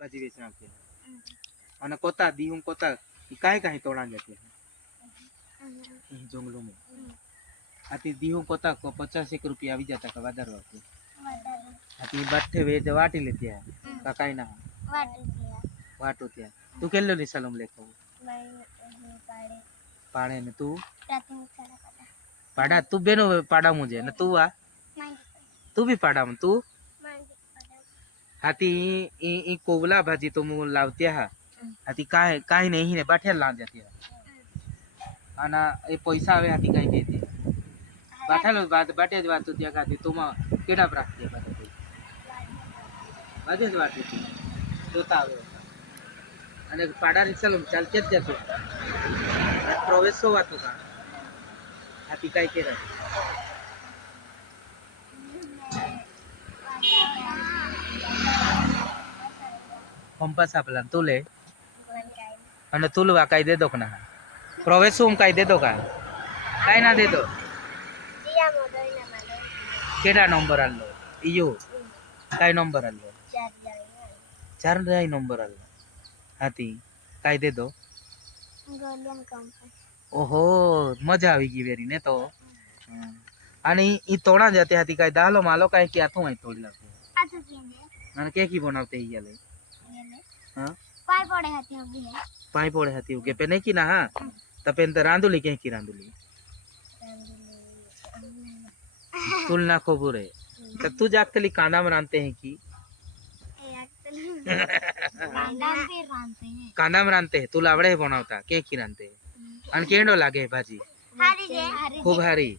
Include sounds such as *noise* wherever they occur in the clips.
ભાજી વેચણ આવતી અને કોતા દીહું કોતા ઈ કાંઈ કાંઈ તોડા જતી અહીં જંગલોમાં આથી દીહું કોતા કો પચાસ એક રૂપિયા આવી જતા કે વધારે આવતી આથી બાઠે વેચ વાટી લેતી આ કાંઈ ના વાટો ત્યાં તું કેટલો નિશાલમ લેખો પાડે ને તું પાડા તું બેનો પાડા મુજે ને તું આ તું બી પાડા તું હાથી ઈ ઈ કોવલા ભાજી તો હું લાવત્યા હા હાથી કાંઈ કાંઈ નહીં ને બાઠે લાવ જતી અને એ પૈસા આવે હાથી કાંઈ દેતી બાઠેલો વાત બાટે જ વાત ત્યાં ખાતી તું કેડા પ્રાપ્ત બાટે બાજે જ વાત હતી જોતા આવે અને પાડા રિક્ષા ચાલતે જ જતો પ્રવેશ વાતો કા હાથી કાંઈ કે પંપાસ આપલા તું લે અને તું લુવા કાંઈ દે દો કે ના પ્રવેશ શું કાંઈ દે દો કા કાંઈ ના દે દો કેડા નંબર આલો ઈયો કાંઈ નંબર આલો ચાર જાય નંબર આલો હાથી કાંઈ દે દો ઓહો મજા આવી ગઈ વેરી ને તો હમ. અને ઈ- ઈ તોડા જતી હતી કાંઈ દાલો માલો કાંઈ ક્યાં તું અહીં તોડી લાગતું અને કે કી બનાવતે ઈ લે हाँ? पाई पड़े हाथी होगी पाई पे नहीं किना हाँ? हाँ। त पेन त रांदुली के की रांदुली तुलना को बुरे। हाँ। तब तू जाके लिए कांदा में रांते हैं कि? कांदा में रांते हैं। तू लावड़े बनावता के की रांते हैं? हाँ। अन केंडो लागे भाजी? खूब हरी।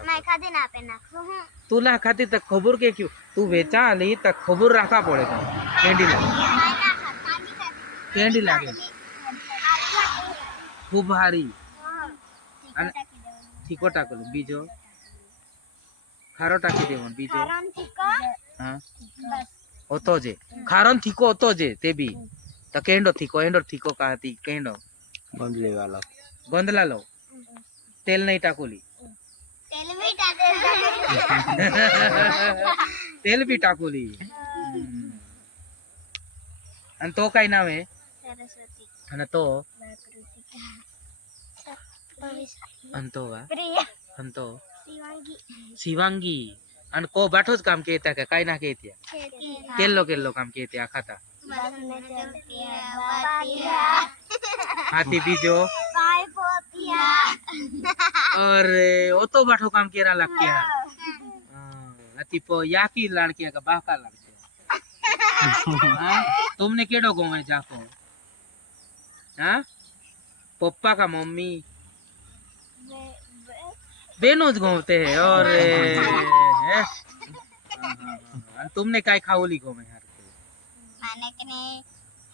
बराबर तू ला खाती तक खबर के क्यों तू बेचा ली तक खबर रखा पड़ेगा केंडी लागे केंडी लागे खूब हारी અને ઠીકો ટાકેલો બીજો ખારો ટાકી દેવાનો બીજો હા ઓતો જે ખારો ને ઠીકો ઓતો જે તે બી તો કેંડો ઠીકો એંડો ઠીકો કાતી કેંડો ગંદલી વાળો ગોંદલા લો તેલ નહીં ટાકોલી तेल भी टाकोली *laughs* आणि हाँ। तो काय नाम है आणि तो? आणि तो का? आणि तो? शिवांगी। आणि को बाठोच काम के येत्या का? काय ना के येत्या? केल्लो केल्लो काम के येत्या खाता? हाती बीजो? और वो तो बैठो काम केरा लगती है। हाँ। हाँ, अति पो या की लड़की का बाप का लड़की हाँ, तुमने केड़ो गाँव है जाको हाँ? पप्पा का मम्मी? बेनोज घूमते हैं और तुमने काय खाओली घूमे हर के माने के नहीं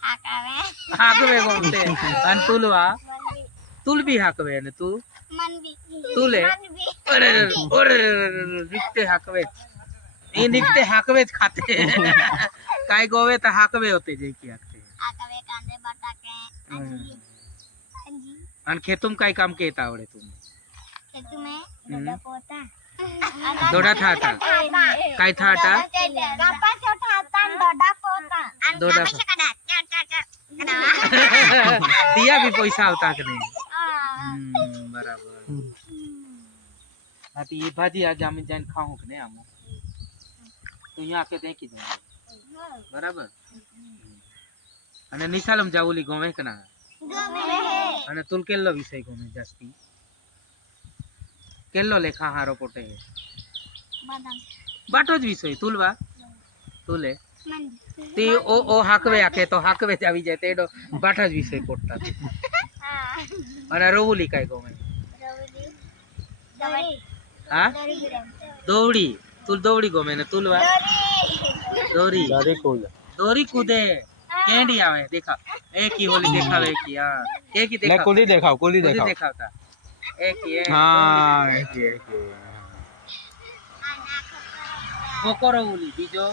हाकावे हाकावे घूमते हैं। अंतुलवा তুলবি হাঁকবে না তু তুলে ওরে ওরে নিকতে হাঁকবে এই নিকতে হাঁকবে খাতে काय गोवे तर हाकवे होते जे की हाकते। हाकवे कांदे बटाके आणि खेतूम काय काम के येता आवडे तुम्ही? खेतूम दोडा हम्म। थाटा। काय थाटा? कपास थाटा दोडा पोता। दोडा *laughs* *laughs* दिया भी पैसा होता के नहीं બરાબર હા તો એ ભાજી આજે અમે જઈને ખાવું કે નહીં આમાં તો અહીંયા આકે દેખી જાય બરાબર અને નિશાલમ જાવુલી ગમે કે ના અને તુલ કેટલો વિષય ગમે જાસ્તી કેટલો લેખા હારો પોટે બાટો જ વિષય તુલવા તુલે તે ઓ ઓ હાકવે આખે તો હાકવે જ આવી જાય તેડો બાઠા જ વિષય પોટતા અને રવુલી કાંઈ ગમે હા દોવડી તુલ દોવડી ગમે ને તુલવા દોરી દાદી કુલ દોરી કૂદે કેંડી આવે દેખાવ એક ઈ હોલી દેખાવે કી હા એક ઈ લે દેખાવ કુલી દેખાવ કુલી કુદી દેખાવ દેખાવતા એક ઈ એ હા એકી એકી બકોરો ઉલી બીજો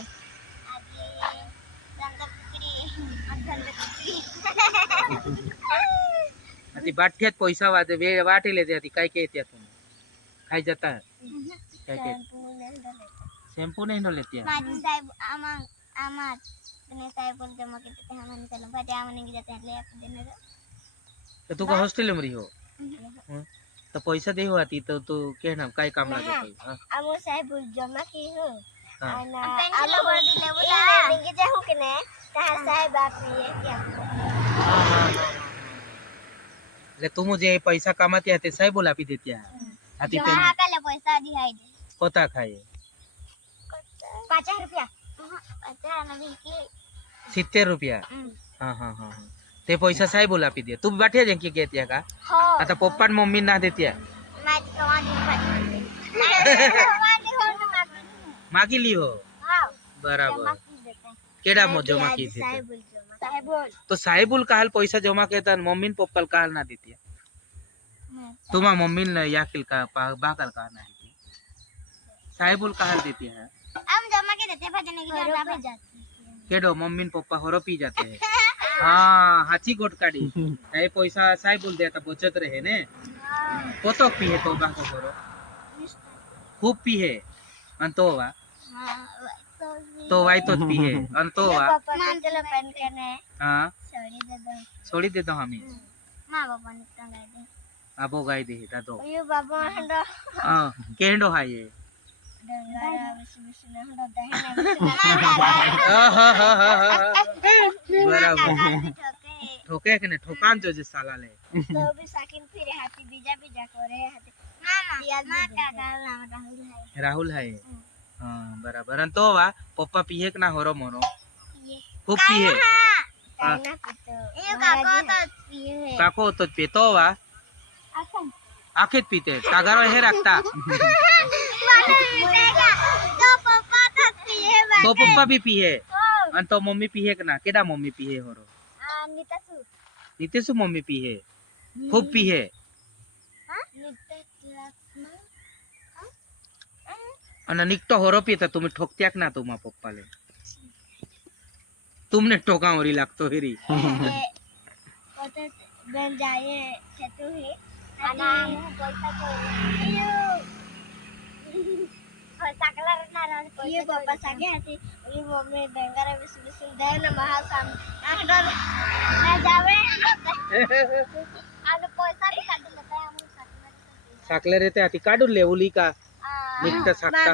आपली बाठ्यात पैसा वाद वेळ वाटेल त्यात काय काय तुम काय जाता? काय काय? शॅम्पू नाही नले त्या माझे साहेब आमा आमा तुम्ही साहेब बोलते मग ते आम्हाला चलो बाजे पाटे आम्हाला गेले त्यातले आपण देणार. तो तू का हॉस्टेल में हो? तो पैसा दे हुआ थी तो तू के नाम काय काम लागे हाँ? आमो साहेब जमा की हो. आणि आलो बोल दिले बोला. मी जे हो की नाही? त्या साहेब आप ये. क्या सित्तेर रुपया हाँ हाँ हाँ हाँ ते पैसा साहेब बोला पी दे तू बैठे जाए की कहती है का हो आता पप्पा न मम्मी ना देती है मैं कमा दी भाई कमा दी हो ना मांगी मागी ली हो हाँ बराबर जमा की देते हैं केड़ा मो जमा की थी साहेब बोल तो साहेबुल काल पैसा जमा केता मम्मी न पप्पा काल ना देती है. तुम्हा मम्मी न याकिल का पा- बाकल का ना देती साहेबुल काल देती है. हम जमा के देते हैं भजन की जाता पे जाती केडो मम्मी न पप्पा होरो पी जाते हैं. *laughs* हाँ हाथी गोट काढी. *laughs* काही पैसा साहेबुल देता बचत रहे ने. कोतो पिहे तो बाको करो खूप पिहे अन तो वा तो वाई तो पिहे *laughs* अन तो वा मान चलो पेन करने। हाँ? सॉरी दादा छोड़ी दे दो हमें। माँ बाबा ने तंग दे। अबो गाय दे ता दो। यो बाबा हंडो। हाँ केंडो हाय ये। बराबर। ठोके ठोके के ने ठोकान जो जे साला ले। तो भी साकिन फिर हाथी बीजा बीजा करे हाथी। मामा माँ का नाम राहुल है। राहुल है। हाँ बराबर तो वा पप्पा पिहे ना होरो मोरो ये खूप पिहे काय ना पितो यो काको तो पिए है काको तो वा आखेत पिते तागारो हे तो पप्पा तो पिए पप्पा भी पिहे अन तो मम्मी पिहे के ना केडा मम्मी पिहे होरो नीता सु नितेशु मम्मी नीता लक्ष्मण अन निकतो होरो पिता तुम्ही ठोकत्याक ना तुम्हा तुमने ठोकावरी लागतो हेरी बन जाए छतु है आना पैसा को सकला रना रन ये पापा सागे आती ये मम्मी डंगारा बिस बिस दे ना महा साम आडर जावे। आने पैसा भी काट लेता है हम सकला साकले रे ते आती काढून ले उली का। साकता।